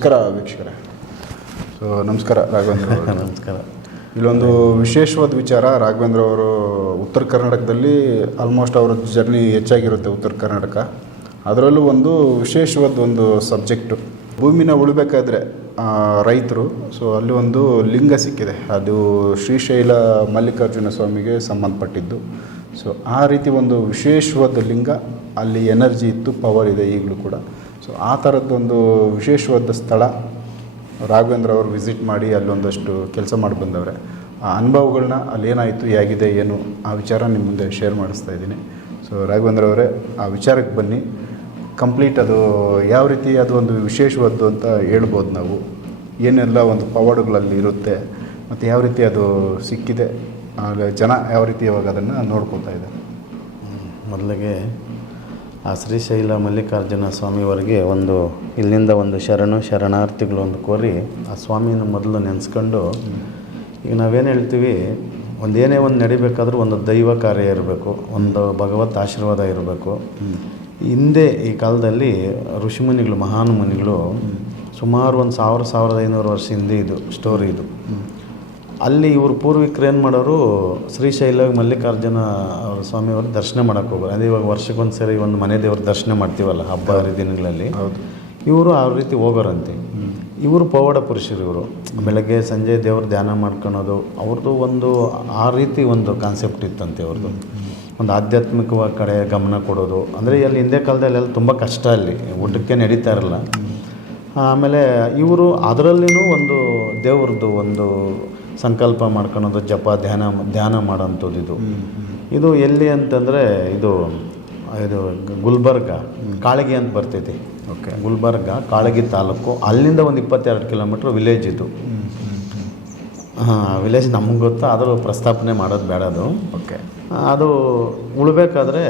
ನಮಸ್ಕಾರ ವೀಕ್ಷಕರೇ. ಸೊ ನಮಸ್ಕಾರ ರಾಘವೇಂದ್ರ ಅವರು. ನಮಸ್ಕಾರ. ಇಲ್ಲೊಂದು ವಿಶೇಷವಾದ ವಿಚಾರ. ರಾಘವೇಂದ್ರ ಅವರು ಉತ್ತರ ಕರ್ನಾಟಕದಲ್ಲಿ ಆಲ್ಮೋಸ್ಟ್ ಅವರ ಜರ್ನಿ ಹೆಚ್ಚಾಗಿರುತ್ತೆ ಉತ್ತರ ಕರ್ನಾಟಕ. ಅದರಲ್ಲೂ ಒಂದು ವಿಶೇಷವಾದ ಒಂದು ಸಬ್ಜೆಕ್ಟು, ಭೂಮಿನ ಉಳಬೇಕಾದ್ರೆ ರೈತರು. ಸೊ ಅಲ್ಲಿ ಒಂದು ಲಿಂಗ ಸಿಕ್ಕಿದೆ, ಅದು ಶ್ರೀಶೈಲ ಮಲ್ಲಿಕಾರ್ಜುನ ಸ್ವಾಮಿಗೆ ಸಂಬಂಧಪಟ್ಟಿದ್ದು. ಸೊ ಆ ರೀತಿ ಒಂದು ವಿಶೇಷವಾದ ಲಿಂಗ, ಅಲ್ಲಿ ಎನರ್ಜಿ ಇತ್ತು, ಪವರ್ ಇದೆ ಈಗಲೂ ಕೂಡ. ಸೊ ಆ ಥರದ್ದೊಂದು ವಿಶೇಷವಾದ ಸ್ಥಳ ರಾಘವೇಂದ್ರ ಅವರು ವಿಸಿಟ್ ಮಾಡಿ ಅಲ್ಲೊಂದಷ್ಟು ಕೆಲಸ ಮಾಡಿ ಬಂದವ್ರೆ. ಆ ಅನುಭವಗಳನ್ನ ಅಲ್ಲೇನಾಯಿತು, ಹೇಗಿದೆ, ಏನು, ಆ ವಿಚಾರ ನಿಮ್ಮ ಮುಂದೆ ಶೇರ್ ಮಾಡಿಸ್ತಾ ಇದ್ದೀನಿ. ಸೊ ರಾಘವೇಂದ್ರ ಅವರೇ, ಆ ವಿಚಾರಕ್ಕೆ ಬನ್ನಿ. ಕಂಪ್ಲೀಟ್ ಅದು ಯಾವ ರೀತಿ ಅದು ಒಂದು ವಿಶೇಷವಾದ್ದು ಅಂತ ಹೇಳ್ಬೋದು ನಾವು. ಏನೆಲ್ಲ ಒಂದು ಪವಾಡುಗಳಲ್ಲಿ ಇರುತ್ತೆ ಮತ್ತು ಯಾವ ರೀತಿ ಅದು ಸಿಕ್ಕಿದೆ, ಆಗ ಜನ ಯಾವ ರೀತಿ ಇವಾಗ ಅದನ್ನು ನೋಡ್ಕೊತಾ ಇದೆ. ಮೊದಲಿಗೆ ಆ ಶ್ರೀಶೈಲ ಮಲ್ಲಿಕಾರ್ಜುನ ಸ್ವಾಮಿಯವರಿಗೆ ಒಂದು ಇಲ್ಲಿಂದ ಒಂದು ಶರಣಾರ್ಥಿಗಳು ಒಂದು ಕೋರಿ ಆ ಸ್ವಾಮಿನ ಮೊದಲು ನೆನೆಸ್ಕೊಂಡು, ಈಗ ನಾವೇನು ಹೇಳ್ತೀವಿ, ಒಂದೇನೇ ಒಂದು ನಡಿಬೇಕಾದ್ರೂ ಒಂದು ದೈವ ಕಾರ್ಯ ಇರಬೇಕು, ಒಂದು ಭಗವತ್ ಆಶೀರ್ವಾದ ಇರಬೇಕು. ಹಿಂದೆ ಈ ಕಾಲದಲ್ಲಿ ಋಷಿಮುನಿಗಳು, ಮಹಾನ್ ಮುನಿಗಳು ಸುಮಾರು ಒಂದು 1500 ವರ್ಷ ಹಿಂದೆ ಇದು ಸ್ಟೋರಿ ಇದು. ಅಲ್ಲಿ ಇವರು ಪೂರ್ವಿಕರು ಏನು ಮಾಡೋರು, ಶ್ರೀಶೈಲ ಮಲ್ಲಿಕಾರ್ಜುನ ಅವ್ರ ಸ್ವಾಮಿಯವ್ರ ದರ್ಶನ ಮಾಡೋಕ್ಕೆ ಹೋಗೋರು. ಅದೇ ಇವಾಗ ವರ್ಷಕ್ಕೊಂದು ಸರಿ ಒಂದು ಮನೆ ದೇವ್ರ ದರ್ಶನ ಮಾಡ್ತೀವಲ್ಲ ಹಬ್ಬ ಹರಿದಿನಗಳಲ್ಲಿ, ಇವರು ಆ ರೀತಿ ಹೋಗೋರಂತೆ. ಇವರು ಪವಾಡ ಪುರುಷರು. ಇವರು ಬೆಳಗ್ಗೆ ಸಂಜೆ ದೇವ್ರ ಧ್ಯಾನ ಮಾಡ್ಕೊಳೋದು ಅವ್ರದ್ದು ಒಂದು ಆ ರೀತಿ ಒಂದು ಕಾನ್ಸೆಪ್ಟ್ ಇತ್ತಂತೆ ಅವ್ರದ್ದು. ಒಂದು ಆಧ್ಯಾತ್ಮಿಕವಾಗಿ ಕಡೆ ಗಮನ ಕೊಡೋದು. ಅಂದರೆ ಅಲ್ಲಿ ಹಿಂದೆ ಕಾಲದಲ್ಲೆಲ್ಲ ತುಂಬ ಕಷ್ಟ, ಅಲ್ಲಿ ಊಟಕ್ಕೆ ನಡೀತಾ ಇರಲ್ಲ. ಆಮೇಲೆ ಇವರು ಅದರಲ್ಲಿನೂ ಒಂದು ದೇವ್ರದ್ದು ಒಂದು ಸಂಕಲ್ಪ ಮಾಡ್ಕೊಳೋದು, ಜಪ ಧ್ಯಾನ ಮಾಡೋಂಥದ್ದು. ಇದು ಎಲ್ಲಿ ಅಂತಂದರೆ ಇದು ಗುಲ್ಬರ್ಗ ಕಾಳಗಿ ಅಂತ ಬರ್ತೈತಿ. ಓಕೆ, ಗುಲ್ಬರ್ಗ ಕಾಳಗಿ ತಾಲೂಕು, ಅಲ್ಲಿಂದ ಒಂದು 22 ಕಿಲೋಮೀಟ್ರ್ ವಿಲೇಜ್ ಇದು. ವಿಲೇಜ್ ನಮಗೆ ಗೊತ್ತಾ, ಆದರೂ ಪ್ರಸ್ತಾಪನೆ ಮಾಡೋದು ಬೇಡ ಅದು. ಓಕೆ, ಅದು ಉಳ್ಬೇಕಾದ್ರೆ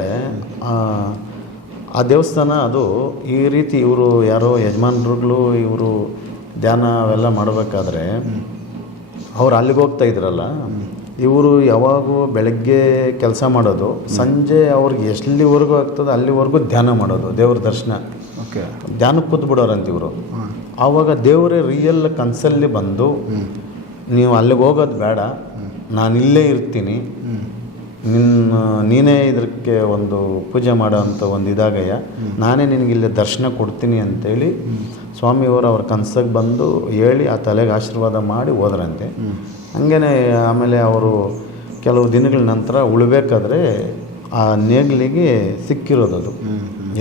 ಆ ದೇವಸ್ಥಾನ ಅದು ಈ ರೀತಿ ಇವರು ಯಾರೋ ಯಜಮಾನ್ರುಗಳು ಇವರು ಧ್ಯಾನ ಅವೆಲ್ಲ ಮಾಡಬೇಕಾದ್ರೆ ಅವ್ರು ಅಲ್ಲಿಗೆ ಹೋಗ್ತಾ ಇದ್ರಲ್ಲ, ಇವರು ಯಾವಾಗೂ ಬೆಳಗ್ಗೆ ಕೆಲಸ ಮಾಡೋದು, ಸಂಜೆ ಅವ್ರಿಗೆ ಎಲ್ಲಿವರೆಗೂ ಆಗ್ತದೆ ಅಲ್ಲಿವರೆಗೂ ಧ್ಯಾನ ಮಾಡೋದು, ದೇವ್ರ ದರ್ಶನ. ಓಕೆ, ಧ್ಯಾನಕ್ಕೆ ಕೂತ್ಬಿಡೋರಂತ ಇವರು. ಆವಾಗ ದೇವರೇ ರಿಯಲ್ ಕನಸಲ್ಲಿ ಬಂದು, ನೀವು ಅಲ್ಲಿಗೆ ಹೋಗೋದು ಬೇಡ, ನಾನು ಇಲ್ಲೇ ಇರ್ತೀನಿ, ನೀನೇ ಇದಕ್ಕೆ ಒಂದು ಪೂಜೆ ಮಾಡೋ ಅಂಥ ಒಂದು ಇದಾಗಯ್ಯ, ನಾನೇ ನಿನಗಿಲ್ಲೇ ದರ್ಶನ ಕೊಡ್ತೀನಿ ಅಂತೇಳಿ ಸ್ವಾಮಿಯವರು ಅವ್ರ ಕನಸಿಗೆ ಬಂದು ಹೇಳಿ ಆ ತಲೆಗೆ ಆಶೀರ್ವಾದ ಮಾಡಿ ಹೋದ್ರಂತೆ. ಹಂಗೇ ಆಮೇಲೆ ಅವರು ಕೆಲವು ದಿನಗಳ ನಂತರ ಉಳ್ಬೇಕಾದ್ರೆ ಆ ನೇಗಿಲಿಗೆ ಸಿಕ್ಕಿರೋದು,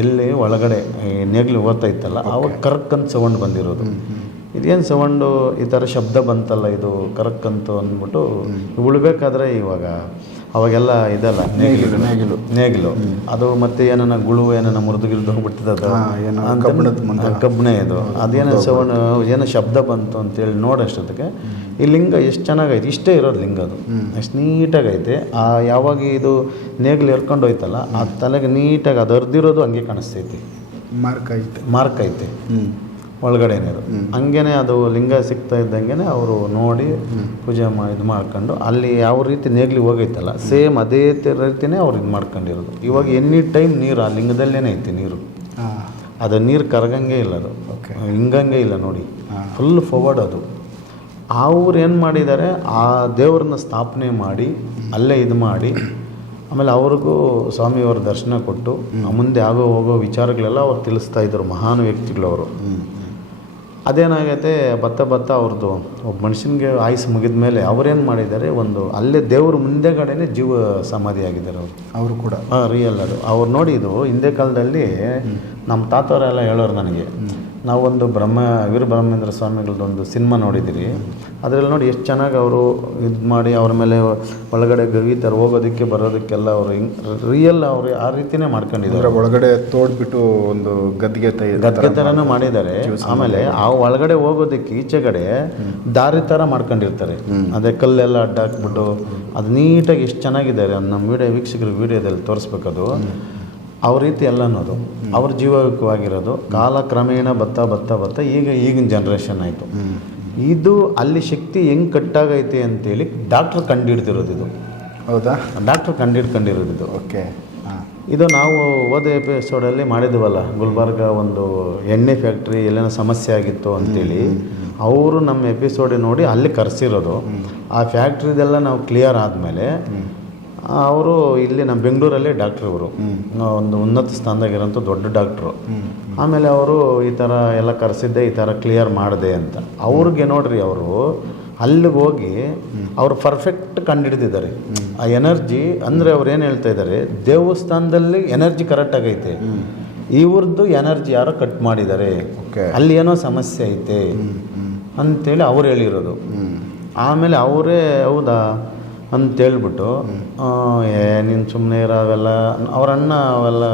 ಎಲ್ಲಿ ಒಳಗಡೆ ನೇಗಿಲು ಓದ್ತಾ ಇತ್ತಲ್ಲ, ಆವಾಗ ಕರಕ್ಕಂತ ಸೌಂಡ್ ಬಂದಿರೋದು. ಇದೇನು ಸೌಂಡು, ಈ ಥರ ಶಬ್ದ ಬಂತಲ್ಲ, ಇದು ಕರಕ್ಕಂತು ಅಂದ್ಬಿಟ್ಟು ಉಳ್ಬೇಕಾದ್ರೆ ಇವಾಗ ಅವಾಗೆಲ್ಲ ಇದಲ್ಲ ನೇಗಿಲು ಅದು ಮತ್ತೆ ಏನನ್ನ ಗುಳು ಏನನ್ನ ಮುರಿದು ಹೋಗ್ಬಿಡ್ತದ ಕಬ್ಬಣೆ ಇದು, ಅದೇನೋ ಸೌಂಡ್ ಏನೋ ಶಬ್ದ ಬಂತು ಅಂತೇಳಿ ನೋಡೋಷ್ಟೊತ್ತಿಗೆ ಈ ಲಿಂಗ ಎಷ್ಟು ಚೆನ್ನಾಗೈತೆ, ಇಷ್ಟೇ ಇರೋದು ಲಿಂಗ, ಅದು ಎಷ್ಟು ನೀಟಾಗೈತೆ. ಆ ಯಾವಾಗ ಇದು ನೇಗಿಲು ಎರ್ಕೊಂಡು ಹೋಯ್ತಲ್ಲ, ಆ ತಲೆಗೆ ನೀಟಾಗಿ ಅದು ಅರ್ದಿರೋದು ಹಂಗೆ ಕಾಣಿಸ್ತೈತಿ, ಮಾರ್ಕ್ ಐತೆ ಒಳಗಡೆ ನೀರು. ಹಂಗೇ ಅದು ಲಿಂಗ ಸಿಗ್ತಾ ಇದ್ದಂಗೆ ಅವರು ನೋಡಿ ಪೂಜೆ ಇದು ಮಾಡ್ಕೊಂಡು, ಅಲ್ಲಿ ಯಾವ ರೀತಿ ನೇಗ್ಲಿ ಹೋಗೈತಲ್ಲ ಸೇಮ್ ಅದೇ ರೀತಿಯೇ ಅವ್ರು ಇದು ಮಾಡ್ಕೊಂಡಿರೋದು. ಇವಾಗ ಎನಿ ಟೈಮ್ ನೀರು ಆ ಲಿಂಗದಲ್ಲೇ ಐತಿ ನೀರು, ಅದು ನೀರು ಕರಗಂಗೆ ಇಲ್ಲ, ಅದು ಹಿಂಗಂಗೆ ಇಲ್ಲ ನೋಡಿ, ಫುಲ್ ಫಾರ್ವರ್ಡ್ ಅದು. ಅವ್ರು ಏನು ಮಾಡಿದ್ದಾರೆ, ಆ ದೇವ್ರನ್ನ ಸ್ಥಾಪನೆ ಮಾಡಿ ಅಲ್ಲೇ ಇದು ಮಾಡಿ, ಆಮೇಲೆ ಅವ್ರಿಗೂ ಸ್ವಾಮಿಯವ್ರ ದರ್ಶನ ಕೊಟ್ಟು ಮುಂದೆ ಆಗೋ ಹೋಗೋ ವಿಚಾರಗಳೆಲ್ಲ ಅವ್ರು ತಿಳಿಸ್ತಾ ಇದ್ರು, ಮಹಾನ್ ವ್ಯಕ್ತಿಗಳವರು. ಅದೇನಾಗೈತೆ, ಬತ್ತ ಅವ್ರದ್ದು ಒಬ್ಬ ಮನುಷ್ಯನಿಗೆ ಆಯುಸ್ ಮುಗಿದ ಮೇಲೆ ಅವ್ರೇನು ಮಾಡಿದ್ದಾರೆ, ಒಂದು ಅಲ್ಲೇ ದೇವ್ರ ಮುಂದೆಗಡೆನೇ ಜೀವ ಸಮಾಧಿ ಆಗಿದ್ದಾರೆ ಅವರು ಕೂಡ. ರಿಯಲ್ ಅದು. ಅವ್ರು ನೋಡಿ, ಇದು ಹಿಂದೆ ಕಾಲದಲ್ಲಿ ನಮ್ಮ ತಾತವರೆಲ್ಲ ಹೇಳೋರು ನನಗೆ, ನಾವೊಂದು ವೀರಬ್ರಹ್ಮೇಂದ್ರ ಸ್ವಾಮಿಗಳದ್ದೊಂದು ಸಿನಿಮಾ ನೋಡಿದ್ದೀರಿ, ಅದರಲ್ಲಿ ನೋಡಿ ಎಷ್ಟು ಚೆನ್ನಾಗಿ ಅವರು ಇದು ಮಾಡಿ ಅವ್ರ ಮೇಲೆ ಒಳಗಡೆ ಗವಿತಾರೆ, ಹೋಗೋದಕ್ಕೆ ಬರೋದಕ್ಕೆಲ್ಲ ಅವರು ರಿಯಲ್ ಅವರು ಆ ರೀತಿಯೇ ಮಾಡ್ಕೊಂಡಿದ್ದಾರೆ. ಒಳಗಡೆ ತೋಡ್ಬಿಟ್ಟು ಒಂದು ಗದ್ಗೆ ಥರನೂ ಮಾಡಿದ್ದಾರೆ. ಆಮೇಲೆ ಆ ಒಳಗಡೆ ಹೋಗೋದಕ್ಕೆ ಈಚೆಗಡೆ ದಾರಿ ಥರ ಮಾಡ್ಕೊಂಡಿರ್ತಾರೆ, ಅದೇ ಕಲ್ಲೆಲ್ಲ ಅಡ್ಡ ಹಾಕ್ಬಿಟ್ಟು ಅದು ನೀಟಾಗಿ ಎಷ್ಟು ಚೆನ್ನಾಗಿದ್ದಾರೆ. ನಮ್ಮ ವೀಕ್ಷಕರಿಗೆ ವೀಡಿಯೋದಲ್ಲಿ ತೋರಿಸ್ಬೇಕದು. ಅವ್ರ ರೀತಿ ಎಲ್ಲ ಅನ್ನೋದು ಅವ್ರ ಜೀವಕವಾಗಿರೋದು. ಕಾಲ ಕ್ರಮೇಣ ಬತ್ತ ಈಗಿನ ಜನ್ರೇಷನ್ ಆಯಿತು. ಇದು ಅಲ್ಲಿ ಶಕ್ತಿ ಹೆಂಗೆ ಕಟ್ಟಾಗೈತೆ ಅಂತೇಳಿ ಡಾಕ್ಟ್ರ್ ಕಂಡುಹಿಡ್ದಿರೋದು ಇದು. ಹೌದಾ? ಡಾಕ್ಟ್ರ್ ಕಂಡಿರೋದು ಇದು. ಓಕೆ. ಇದು ನಾವು ಹೋದ ಎಪಿಸೋಡಲ್ಲಿ ಮಾಡಿದ್ವಲ್ಲ, ಗುಲ್ಬರ್ಗ ಒಂದು ಎಣ್ಣೆ ಫ್ಯಾಕ್ಟ್ರಿ ಎಲ್ಲೇನೋ ಸಮಸ್ಯೆ ಆಗಿತ್ತು ಅಂತೇಳಿ ಅವರು ನಮ್ಮ ಎಪಿಸೋಡ್ ನೋಡಿ ಅಲ್ಲಿ ಕರೆಸಿರೋದು. ಆ ಫ್ಯಾಕ್ಟ್ರಿದೆಲ್ಲ ನಾವು ಕ್ಲಿಯರ್ ಆದಮೇಲೆ ಅವರು ಇಲ್ಲಿ ನಮ್ಮ ಬೆಂಗಳೂರಲ್ಲೇ ಡಾಕ್ಟ್ರು, ಇವರು ಒಂದು ಉನ್ನತ ಸ್ಥಾನದಾಗಿರೋಂಥ ದೊಡ್ಡ ಡಾಕ್ಟ್ರು. ಆಮೇಲೆ ಅವರು ಈ ಥರ ಎಲ್ಲ ಕರೆಸಿದ್ದೆ, ಈ ಥರ ಕ್ಲಿಯರ್ ಮಾಡಿದೆ ಅಂತ. ಅವ್ರಿಗೆ ನೋಡ್ರಿ, ಅವರು ಅಲ್ಲಿಗೆ ಹೋಗಿ ಅವರು ಪರ್ಫೆಕ್ಟ್ ಕಂಡುಹಿಡಿದಿದ್ದಾರೆ ಆ ಎನರ್ಜಿ. ಅಂದರೆ ಅವ್ರು ಏನು ಹೇಳ್ತಾ ಇದ್ದಾರೆ, ದೇವಸ್ಥಾನದಲ್ಲಿ ಎನರ್ಜಿ ಕರೆಕ್ಟ್ ಆಗೈತೆ, ಇವ್ರದ್ದು ಎನರ್ಜಿ ಯಾರೋ ಕಟ್ ಮಾಡಿದ್ದಾರೆ, ಅಲ್ಲಿ ಏನೋ ಸಮಸ್ಯೆ ಐತೆ ಅಂತೇಳಿ ಅವ್ರು ಹೇಳಿರೋದು. ಆಮೇಲೆ ಅವರೇ ಹೌದಾ ಅಂತೇಳ್ಬಿಟ್ಟು ನೀನು ಸುಮ್ಮನೆ ಇರೋವೆಲ್ಲ ಅವ್ರ ಅಣ್ಣ ಅವೆಲ್ಲ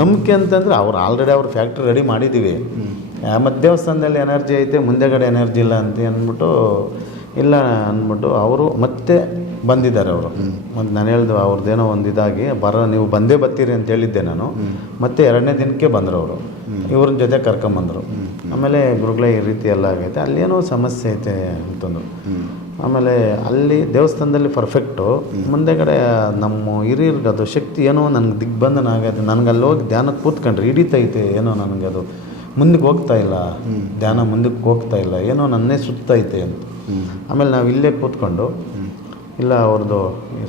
ನಂಬಿಕೆ ಅಂತಂದರೆ ಅವ್ರು ಆಲ್ರೆಡಿ ಅವ್ರ ಫ್ಯಾಕ್ಟ್ರಿ ರೆಡಿ ಮಾಡಿದ್ದೀವಿ, ಮತ್ತು ದೇವಸ್ಥಾನದಲ್ಲಿ ಎನರ್ಜಿ ಐತೆ, ಮುಂದೆಗಡೆ ಎನರ್ಜಿ ಇಲ್ಲ ಅಂತ ಅಂದ್ಬಿಟ್ಟು ಇಲ್ಲ ಅಂದ್ಬಿಟ್ಟು ಅವರು ಮತ್ತೆ ಬಂದಿದ್ದಾರೆ ಅವರು. ಮತ್ತು ನಾನು ಹೇಳ್ದೆ ಅವ್ರದ್ದೇನೋ ಒಂದು ಇದಾಗಿ ನೀವು ಬಂದೇ ಬರ್ತೀರಿ ಅಂತ ಹೇಳಿದ್ದೆ ನಾನು. ಮತ್ತೆ 2ನೇ ದಿನಕ್ಕೆ ಬಂದರು ಅವರು, ಇವ್ರ ಜೊತೆ ಕರ್ಕೊಂಬಂದರು. ಆಮೇಲೆ ಗುರುಗಳೇ ಈ ರೀತಿ ಎಲ್ಲ ಆಗೈತೆ, ಅಲ್ಲೇನೋ ಸಮಸ್ಯೆ ಐತೆ ಅಂತಂದರು. ಆಮೇಲೆ ಅಲ್ಲಿ ದೇವಸ್ಥಾನದಲ್ಲಿ ಪರ್ಫೆಕ್ಟು, ಮುಂದೆಗಡೆ ನಮ್ಮ ಹಿರಿಯರ್ಗೆ ಅದು ಶಕ್ತಿ ಏನೋ ನನಗೆ ದಿಗ್ಬಂಧನ ಆಗೈತೆ. ನನಗೆ ಅಲ್ಲಿ ಹೋಗಿ ಧ್ಯಾನಕ್ಕೆ ಕೂತ್ಕೊಂಡ್ರೆ ಹಿಡಿತೈತೆ, ಏನೋ ನನಗೆ ಅದು ಮುಂದಕ್ಕೆ ಹೋಗ್ತಾ ಇಲ್ಲ, ಧ್ಯಾನ ಮುಂದಕ್ಕೆ ಹೋಗ್ತಾ ಇಲ್ಲ, ಏನೋ ನನ್ನೇ ಸುತ್ತೈತೆ ಅಂತ. ಆಮೇಲೆ ನಾವು ಇಲ್ಲೇ ಕೂತ್ಕೊಂಡು ಇಲ್ಲ ಅವ್ರದ್ದು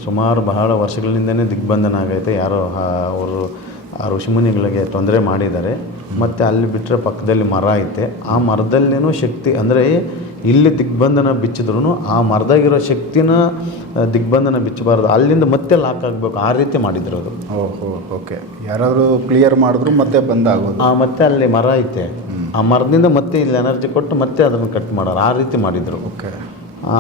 ಸುಮಾರು ಬಹಳ ವರ್ಷಗಳಿಂದನೇ ದಿಗ್ಬಂಧನ ಆಗೈತೆ, ಯಾರೋ ಅವರು ಆ ಋಷಿಮುನಿಗಳಿಗೆ ತೊಂದರೆ ಮಾಡಿದ್ದಾರೆ. ಮತ್ತು ಅಲ್ಲಿ ಬಿಟ್ಟರೆ ಪಕ್ಕದಲ್ಲಿ ಮರ ಐತೆ, ಆ ಮರದಲ್ಲೇನೂ ಶಕ್ತಿ, ಅಂದರೆ ಇಲ್ಲಿ ದಿಗ್ಬಂಧನ ಬಿಚ್ಚಿದ್ರು ಆ ಮರದಾಗಿರೋ ಶಕ್ತಿನ ದಿಗ್ಬಂಧನ ಬಿಚ್ಚಬಾರ್ದು, ಅಲ್ಲಿಂದ ಮತ್ತೆ ಲಾಕ್ ಆಗಬೇಕು, ಆ ರೀತಿ ಮಾಡಿದ್ರು ಅದು. ಓಹೋ, ಓಕೆ. ಯಾರಾದರೂ ಕ್ಲಿಯರ್ ಮಾಡಿದ್ರು ಮತ್ತೆ ಬಂದಾಗೋದು. ಮತ್ತೆ ಅಲ್ಲಿ ಮರ ಐತೆ, ಆ ಮರದಿಂದ ಮತ್ತೆ ಇಲ್ಲಿ ಎನರ್ಜಿ ಕೊಟ್ಟು ಮತ್ತೆ ಅದನ್ನು ಕಟ್ ಮಾಡೋರು, ಆ ರೀತಿ ಮಾಡಿದರು. ಓಕೆ.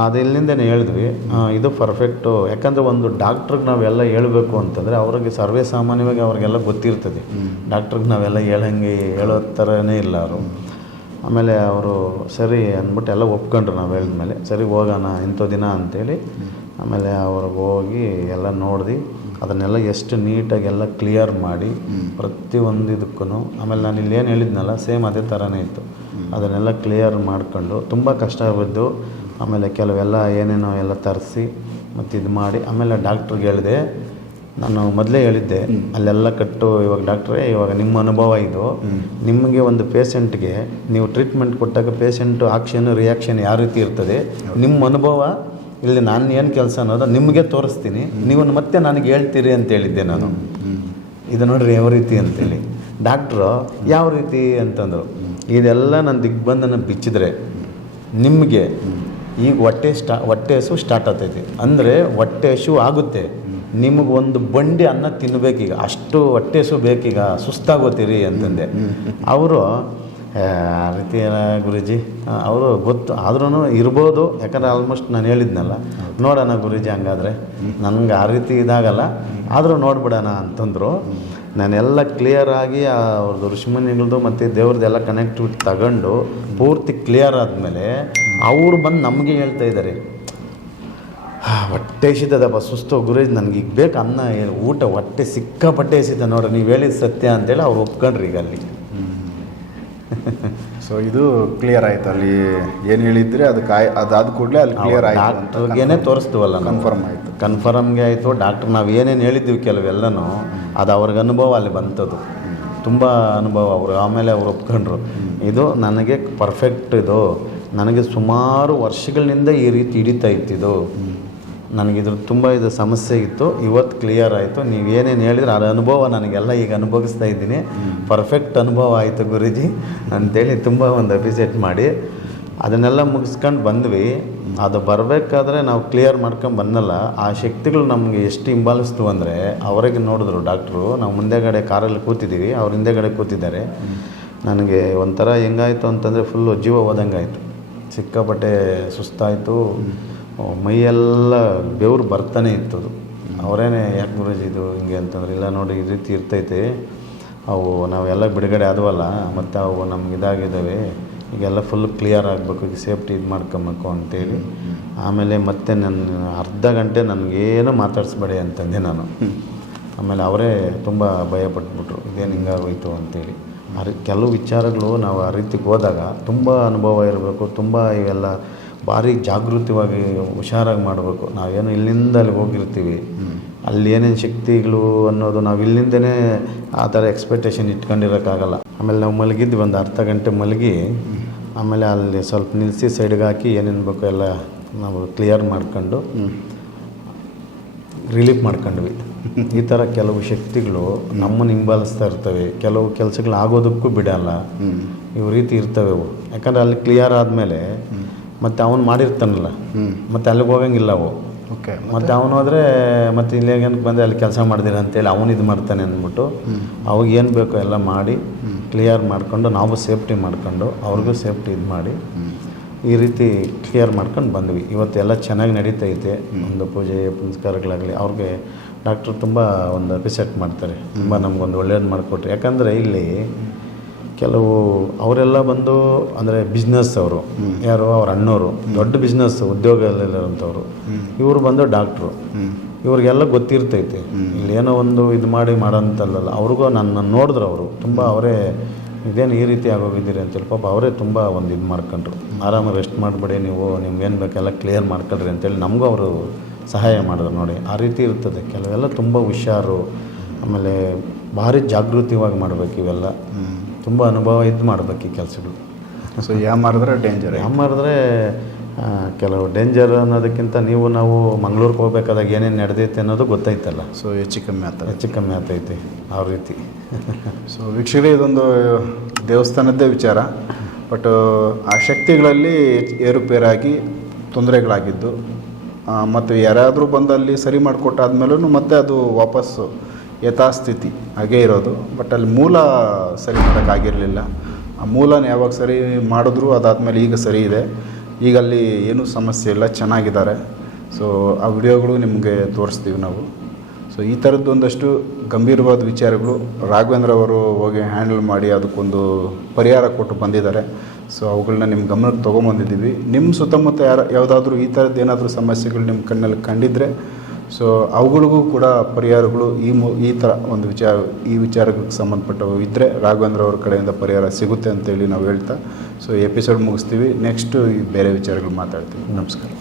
ಅದು ಇಲ್ಲಿಂದನೇ ಹೇಳಿದ್ವಿ, ಇದು ಪರ್ಫೆಕ್ಟು. ಯಾಕಂದರೆ ಒಂದು ಡಾಕ್ಟ್ರಿಗೆ ನಾವೆಲ್ಲ ಹೇಳಬೇಕು ಅಂತಂದರೆ ಅವ್ರಿಗೆ ಸರ್ವೇ ಸಾಮಾನ್ಯವಾಗಿ ಅವ್ರಿಗೆಲ್ಲ ಗೊತ್ತಿರ್ತದೆ. ಡಾಕ್ಟ್ರಿಗೆ ನಾವೆಲ್ಲ ಹೇಳೋ ಥರನೇ ಇಲ್ಲ ಅವರು. ಆಮೇಲೆ ಅವರು ಸರಿ ಅಂದ್ಬಿಟ್ಟು ಎಲ್ಲ ಒಪ್ಕೊಂಡ್ರು. ನಾವು ಹೇಳಿದ್ಮೇಲೆ ಸರಿ ಹೋಗೋಣ ಇಂಥ ದಿನ ಅಂಥೇಳಿ. ಆಮೇಲೆ ಅವ್ರಿಗೆ ಹೋಗಿ ಎಲ್ಲ ನೋಡಿದು ಅದನ್ನೆಲ್ಲ ಎಷ್ಟು ನೀಟಾಗಿ ಎಲ್ಲ ಕ್ಲಿಯರ್ ಮಾಡಿ ಪ್ರತಿಯೊಂದು ಇದಕ್ಕೂ. ಆಮೇಲೆ ನಾನು ಇಲ್ಲೇನು ಹೇಳಿದ್ನಲ್ಲ ಸೇಮ್ ಅದೇ ಥರನೇ ಇತ್ತು, ಅದನ್ನೆಲ್ಲ ಕ್ಲಿಯರ್ ಮಾಡ್ಕೊಂಡು ತುಂಬ ಕಷ್ಟ ಬಿದ್ದು ಆಮೇಲೆ ಕೆಲವೆಲ್ಲ ಏನೇನೋ ಎಲ್ಲ ತರಿಸಿ ಮತ್ತು ಇದು ಮಾಡಿ ಆಮೇಲೆ ಡಾಕ್ಟ್ರಿಗೆ ಹೇಳಿದೆ. ನಾನು ಮೊದಲೇ ಹೇಳಿದ್ದೆ ಅಲ್ಲೆಲ್ಲ ಕಟ್ಟು, ಇವಾಗ ಡಾಕ್ಟ್ರೇ ಇವಾಗ ನಿಮ್ಮ ಅನುಭವ ಇದು, ನಿಮಗೆ ಒಂದು ಪೇಷೆಂಟ್ಗೆ ನೀವು ಟ್ರೀಟ್ಮೆಂಟ್ ಕೊಟ್ಟಾಗ ಪೇಷೆಂಟು ಆಕ್ಷನ್ ರಿಯಾಕ್ಷನ್ ಯಾವ ರೀತಿ ಇರ್ತದೆ, ನಿಮ್ಮ ಅನುಭವ ಇಲ್ಲಿ ನಾನು ಏನು ಕೆಲಸ ಅನ್ನೋದು ನಿಮಗೆ ತೋರಿಸ್ತೀನಿ, ನೀವು ಮತ್ತೆ ನನಗೆ ಹೇಳ್ತೀರಿ ಅಂತ ಹೇಳಿದ್ದೆ ನಾನು. ಇದು ನೋಡ್ರಿ ಯಾವ ರೀತಿ ಅಂತೇಳಿ. ಡಾಕ್ಟ್ರು ಯಾವ ರೀತಿ ಅಂತಂದರು, ಇದೆಲ್ಲ ನನ್ನ ದಿಗ್ಬಂಧನ ಬಿಚ್ಚಿದ್ರೆ ನಿಮಗೆ ಈಗ ಹೊಟ್ಟೆ ಹಸು ಸ್ಟಾರ್ಟ್ ಆಗ್ತೈತಿ, ಅಂದರೆ ಹೊಟ್ಟೆ ಹಸು ಆಗುತ್ತೆ, ನಿಮಗೊಂದು ಬಂಡಿ ಅನ್ನ ತಿನ್ನಬೇಕೀಗ, ಅಷ್ಟು ಹೊಟ್ಟೆ ಹಸು ಬೇಕೀಗ, ಸುಸ್ತಾಗೋತೀರಿ ಅಂತಂದೆ. ಅವರು ಆ ರೀತಿ ಗುರೂಜಿ ಅವರು ಗೊತ್ತು ಆದ್ರೂ ಇರ್ಬೋದು, ಯಾಕಂದರೆ ಆಲ್ಮೋಸ್ಟ್ ನಾನು ಹೇಳಿದ್ನಲ್ಲ, ನೋಡೋಣ ಗುರೂಜಿ ಹಂಗಾದರೆ ನನಗೆ ಆ ರೀತಿ ಇದಾಗಲ್ಲ, ಆದರೂ ನೋಡ್ಬಿಡೋಣ ಅಂತಂದರು. ನಾನೆಲ್ಲ ಕ್ಲಿಯರಾಗಿ ಅವ್ರದ್ದು ಋಷಿಮುನಿಗಳದ್ದು ಮತ್ತು ದೇವ್ರದ್ದೆಲ್ಲ ಕನೆಕ್ಟಿವಿಟಿ ತಗೊಂಡು ಪೂರ್ತಿ ಕ್ಲಿಯರ್ ಆದಮೇಲೆ ಅವರು ಬಂದು ನಮಗೆ ಹೇಳ್ತಾ ಇದ್ದಾರೆ, ಹೊಟ್ಟೆ ಎಸಿತದಪ್ಪ, ಸುಸ್ತು ಗುರೂಜಿ, ನನಗೆ ಈಗ ಬೇಕು ಅನ್ನ, ಊಟ, ಹೊಟ್ಟೆ ಸಿಕ್ಕಾಪಟ್ಟೆ ಎಸಿತ ನೋಡ್ರಿ, ನೀವು ಹೇಳಿದ ಸತ್ಯ ಅಂತೇಳಿ ಅವ್ರು ಒಪ್ಕೊಂಡ್ರಿ ಈಗ ಅಲ್ಲಿ. ಸೊ ಇದು ಕ್ಲಿಯರ್ ಆಯಿತು, ಅಲ್ಲಿ ಏನು ಹೇಳಿದ್ರಿ ಅದಾದ ಕೂಡಲೇ ಅಲ್ಲಿ ಕ್ಲಿಯರ್ ಆಯಿತು, ಡಾಕ್ಟ್ರಿಗೇನೆ ತೋರಿಸ್ತೀವಲ್ಲ, ಕನ್ಫರ್ಮ್ ಆಯಿತು, ಕನ್ಫರ್ಮ್ಗೆ ಆಯಿತು. ಡಾಕ್ಟ್ರ್ ನಾವು ಏನೇನು ಹೇಳಿದ್ದೀವಿ ಕೆಲವೆಲ್ಲನೂ ಅದು ಅವ್ರಿಗೆ ಅನುಭವ ಅಲ್ಲಿ ಬಂತದ್ದು, ತುಂಬ ಅನುಭವ ಅವರು. ಆಮೇಲೆ ಅವ್ರು ಒಪ್ಕೊಂಡ್ರು, ಇದು ನನಗೆ ಪರ್ಫೆಕ್ಟ್, ಇದು ನನಗೆ ಸುಮಾರು ವರ್ಷಗಳಿಂದ ಈ ರೀತಿ ಹಿಡಿತಾ ಇತ್ತಿದು, ನನಗಿದ್ರ ತುಂಬ ಇದು ಸಮಸ್ಯೆ ಇತ್ತು, ಇವತ್ತು ಕ್ಲಿಯರ್ ಆಯಿತು, ನೀವು ಏನೇನು ಹೇಳಿದ್ರೆ ಅದು ಅನುಭವ ನನಗೆಲ್ಲ ಈಗ ಅನುಭವಿಸ್ತಾ ಇದ್ದೀನಿ, ಪರ್ಫೆಕ್ಟ್ ಅನುಭವ ಆಯಿತು ಗುರೂಜಿ ಅಂಥೇಳಿ ತುಂಬ ಒಂದು ಅಪ್ರಿಸಿಯೇಟ್ ಮಾಡಿ ಅದನ್ನೆಲ್ಲ ಮುಗಿಸ್ಕೊಂಡು ಬಂದ್ವಿ. ಅದು ಬರಬೇಕಾದ್ರೆ ನಾವು ಕ್ಲಿಯರ್ ಮಾಡ್ಕೊಂಡು ಬಂದಲ್ಲ, ಆ ಶಕ್ತಿಗಳು ನಮಗೆ ಎಷ್ಟು ಹಿಂಬಾಲಿಸ್ತು ಅಂದರೆ, ಅವರಿಗೆ ನೋಡಿದ್ರು ಡಾಕ್ಟ್ರು, ನಾವು ಮುಂದೆಗಡೆ ಕಾರಲ್ಲಿ ಕೂತಿದ್ದೀವಿ, ಅವ್ರ ಹಿಂದೆಗಡೆ ಕೂತಿದ್ದಾರೆ. ನನಗೆ ಒಂಥರ ಹೆಂಗಾಯಿತು ಅಂತಂದರೆ ಫುಲ್ಲು ಜೀವ ಹೋದಂಗೆ ಆಯಿತು, ಸಿಕ್ಕಾಪಟ್ಟೆ ಸುಸ್ತಾಯಿತು, ಮೈಯೆಲ್ಲ ಬೆವರು ಬರ್ತಾನೆ ಇತ್ತು. ಅದು ಅವರೇನೆ ಯಾಕೆ ಗುರೂಜಿ ಇದು ಹಿಂಗೆ ಅಂತಂದ್ರೆ, ಇಲ್ಲ ನೋಡಿ ಈ ರೀತಿ ಇರ್ತೈತೆ, ಅವು ನಾವೆಲ್ಲ ಬಿಡುಗಡೆ ಆದವಲ್ಲ, ಮತ್ತು ಅವು ನಮ್ಗೆ ಇದಾಗಿದ್ದಾವೆ, ಈಗೆಲ್ಲ ಫುಲ್ ಕ್ಲಿಯರ್ ಆಗಬೇಕು, ಈಗ ಸೇಫ್ಟಿ ಇದು ಮಾಡ್ಕೊಬೇಕು ಅಂತೇಳಿ. ಆಮೇಲೆ ಮತ್ತೆ ನನ್ನ ಅರ್ಧ ಗಂಟೆ ನನಗೇನು ಮಾತಾಡಿಸ್ಬೇಡಿ ಅಂತಂದೆ ನಾನು. ಆಮೇಲೆ ಅವರೇ ತುಂಬ ಭಯಪಟ್ಬಿಟ್ರು, ಇದೇನು ಹಿಂಗಾಗೋಯ್ತು ಅಂತೇಳಿ. ಕೆಲವು ವಿಚಾರಗಳು ನಾವು ಆ ರೀತಿಗೆ ಹೋದಾಗ ತುಂಬ ಅನುಭವ ಇರಬೇಕು, ತುಂಬ ಇವೆಲ್ಲ ಭಾರಿ ಜಾಗೃತವಾಗಿ ಹುಷಾರಾಗಿ ಮಾಡಬೇಕು. ನಾವೇನು ಇಲ್ಲಿಂದ ಅಲ್ಲಿಗೆ ಹೋಗಿರ್ತೀವಿ, ಅಲ್ಲಿ ಏನೇನು ಶಕ್ತಿಗಳು ಅನ್ನೋದು ನಾವು ಇಲ್ಲಿಂದನೇ ಆ ಥರ ಎಕ್ಸ್ಪೆಕ್ಟೇಷನ್ ಇಟ್ಕೊಂಡಿರೋಕ್ಕಾಗಲ್ಲ. ಆಮೇಲೆ ನಾವು ಮಲಗಿದ್ವಿ, ಒಂದು ಅರ್ಧ ಗಂಟೆ ಮಲಗಿ ಆಮೇಲೆ ಅಲ್ಲಿ ಸ್ವಲ್ಪ ನಿಲ್ಲಿಸಿ ಸೈಡ್ಗೆ ಹಾಕಿ ಏನೇನು ಬೇಕು ಎಲ್ಲ ನಾವು ಕ್ಲಿಯರ್ ಮಾಡ್ಕೊಂಡು ರಿಲೀಫ್ ಮಾಡ್ಕೊಂಡ್ವಿ. ಈ ಥರ ಕೆಲವು ಶಕ್ತಿಗಳು ನಮ್ಮನ್ನು ಹಿಂಬಾಲಿಸ್ತಾ ಇರ್ತವೆ, ಕೆಲವು ಕೆಲಸಗಳು ಆಗೋದಕ್ಕೂ ಬಿಡಲ್ಲ. ಇವು ರೀತಿ ಇರ್ತವೆ ಅವು. ಯಾಕಂದರೆ ಅಲ್ಲಿ ಕ್ಲಿಯರ್ ಆದಮೇಲೆ ಮತ್ತು ಅವನು ಮಾಡಿರ್ತಾನಲ್ಲ, ಮತ್ತು ಅಲ್ಲಿಗೆ ಹೋಗಂಗಿಲ್ಲ ಅವು. ಓಕೆ, ಮತ್ತು ಅವನು ಹೋದರೆ ಮತ್ತು ಇಲ್ಲೇನಕ್ಕೆ ಬಂದರೆ ಅಲ್ಲಿ ಕೆಲಸ ಮಾಡ್ದಿರ ಅಂತೇಳಿ ಅವನು ಇದು ಮಾಡ್ತಾನೆ ಅಂದ್ಬಿಟ್ಟು ಅವಾಗ ಏನು ಬೇಕೋ ಎಲ್ಲ ಮಾಡಿ ಕ್ಲಿಯರ್ ಮಾಡ್ಕೊಂಡು ನಾವು ಸೇಫ್ಟಿ ಮಾಡ್ಕೊಂಡು ಅವ್ರಿಗೂ ಸೇಫ್ಟಿ ಇದು ಮಾಡಿ ಈ ರೀತಿ ಕ್ಲಿಯರ್ ಮಾಡ್ಕೊಂಡು ಬಂದ್ವಿ. ಇವತ್ತೆಲ್ಲ ಚೆನ್ನಾಗಿ ನಡೀತೈತೆ. ಒಂದು ಪೂಜೆ ಪುನಸ್ಕಾರಗಳಾಗಲಿ ಅವ್ರಿಗೆ ಡಾಕ್ಟ್ರು ತುಂಬ ಒಂದು ಅಪ್ರಿಸೆಟ್ ಮಾಡ್ತಾರೆ, ತುಂಬ ನಮಗೊಂದು ಒಳ್ಳೇದು ಮಾಡಿಕೊಟ್ರು. ಯಾಕಂದರೆ ಇಲ್ಲಿ ಕೆಲವು ಅವರೆಲ್ಲ ಬಂದು ಅಂದರೆ ಬಿಸ್ನೆಸ್ ಅವರು, ಯಾರು ಅವ್ರ ಅಣ್ಣವರು ದೊಡ್ಡ ಬಿಸ್ನೆಸ್ ಉದ್ಯೋಗದಲ್ಲಿರೋಂಥವ್ರು. ಇವರು ಬಂದು ಡಾಕ್ಟ್ರು. ಇವ್ರಿಗೆಲ್ಲ ಗೊತ್ತಿರ್ತೈತೆ ಇಲ್ಲಿ ಏನೋ ಒಂದು ಇದು ಮಾಡೋಂಥಲ್ಲ. ಅವ್ರಿಗೂ ನನ್ನ ನೋಡಿದ್ರು ಅವರು ತುಂಬ, ಅವರೇ ಇದೇನು ಈ ರೀತಿ ಆಗೋಗಿದ್ದೀರಿ ಅಂತೇಳಿ ಪಾಪ ಅವರೇ ತುಂಬ ಒಂದು ಇದು ಮಾಡ್ಕೊಂಡ್ರು. ಆರಾಮಾಗಿ ರೆಸ್ಟ್ ಮಾಡಿಬಿಡಿ, ನೀವು ನಿಮ್ಗೇನು ಬೇಕೆಲ್ಲ ಕ್ಲಿಯರ್ ಮಾಡ್ಕೊಳ್ರಿ ಅಂತೇಳಿ ನಮಗೂ ಅವರು ಸಹಾಯ ಮಾಡಿದ್ರು. ನೋಡಿ ಆ ರೀತಿ ಇರ್ತದೆ. ಕೆಲವೆಲ್ಲ ತುಂಬ ಹುಷಾರು, ಆಮೇಲೆ ಭಾರಿ ಜಾಗೃತಿವಾಗಿ ಮಾಡಬೇಕು. ಇವೆಲ್ಲ ತುಂಬ ಅನುಭವ ಇದು ಮಾಡಬೇಕು ಈ ಕೆಲಸಗಳು. ಸೊ ಮಾಡಿದ್ರೆ ಡೇಂಜರ್, ಮಾಡಿದ್ರೆ ಕೆಲವು ಡೇಂಜರ್ ಅನ್ನೋದಕ್ಕಿಂತ ನಾವು ಮಂಗ್ಳೂರಿಗೆ ಹೋಗ್ಬೇಕಾದಾಗ ಏನೇನು ನಡೆದೈತೆ ಅನ್ನೋದು ಗೊತ್ತೈತಲ್ಲ. ಸೊ ಹೆಚ್ಚು ಕಮ್ಮಿ ಆಗ್ತೈತಿ ಆ ರೀತಿ. ಸೊ ವೀಕ್ಷಕರೇ, ಇದೊಂದು ದೇವಸ್ಥಾನದ್ದೇ ವಿಚಾರ. ಬಟ್ ಆ ಶಕ್ತಿಗಳಲ್ಲಿ ಏರುಪೇರಾಗಿ ತೊಂದರೆಗಳಾಗಿದ್ದು, ಮತ್ತು ಯಾರಾದರೂ ಬಂದು ಅಲ್ಲಿ ಸರಿ ಮಾಡಿಕೊಟ್ಟಾದ್ಮೇಲೂ ಮತ್ತೆ ಅದು ವಾಪಸ್ಸು ಯಥಾಸ್ಥಿತಿ ಹಾಗೇ ಇರೋದು. ಬಟ್ ಅಲ್ಲಿ ಮೂಲ ಸರಿ ಮಾಡೋಕ್ಕಾಗಿರಲಿಲ್ಲ. ಆ ಮೂಲನ ಯಾವಾಗ ಸರಿ ಮಾಡಿದ್ರು ಅದಾದಮೇಲೆ ಈಗ ಸರಿ ಇದೆ. ಈಗ ಅಲ್ಲಿ ಏನೂ ಸಮಸ್ಯೆ ಇಲ್ಲ, ಚೆನ್ನಾಗಿದ್ದಾರೆ. ಸೊ ಆ ವಿಡಿಯೋಗಳು ನಿಮಗೆ ತೋರಿಸ್ತೀವಿ ನಾವು. ಸೊ ಈ ಥರದ್ದು ಒಂದಷ್ಟು ಗಂಭೀರವಾದ ವಿಚಾರಗಳು ರಾಘವೇಂದ್ರ ಅವರು ಹೋಗಿ ಹ್ಯಾಂಡಲ್ ಮಾಡಿ ಅದಕ್ಕೊಂದು ಪರಿಹಾರ ಕೊಟ್ಟು ಬಂದಿದ್ದಾರೆ. ಸೊ ಅವುಗಳನ್ನ ನಿಮ್ಮ ಗಮನಕ್ಕೆ ತೊಗೊಂಬಂದಿದ್ದೀವಿ. ನಿಮ್ಮ ಸುತ್ತಮುತ್ತ ಯಾವುದಾದ್ರೂ ಈ ಥರದ್ದು ಏನಾದರೂ ಸಮಸ್ಯೆಗಳು ನಿಮ್ಮ ಕಣ್ಣಲ್ಲಿ ಕಂಡಿದ್ದರೆ ಸೊ ಅವುಗಳಿಗೂ ಕೂಡ ಪರಿಹಾರಗಳು ಈ ಥರ ಒಂದು ಈ ವಿಚಾರಕ್ಕೆ ಸಂಬಂಧಪಟ್ಟವು ಇದ್ದರೆ ರಾಘವೇಂದ್ರ ಅವ್ರ ಕಡೆಯಿಂದ ಪರಿಹಾರ ಸಿಗುತ್ತೆ ಅಂತೇಳಿ ನಾವು ಹೇಳ್ತಾ ಸೊ ಎಪಿಸೋಡ್ ಮುಗಿಸ್ತೀವಿ. ನೆಕ್ಸ್ಟು ಬೇರೆ ವಿಚಾರಗಳು ಮಾತಾಡ್ತೀವಿ. ನಮಸ್ಕಾರ.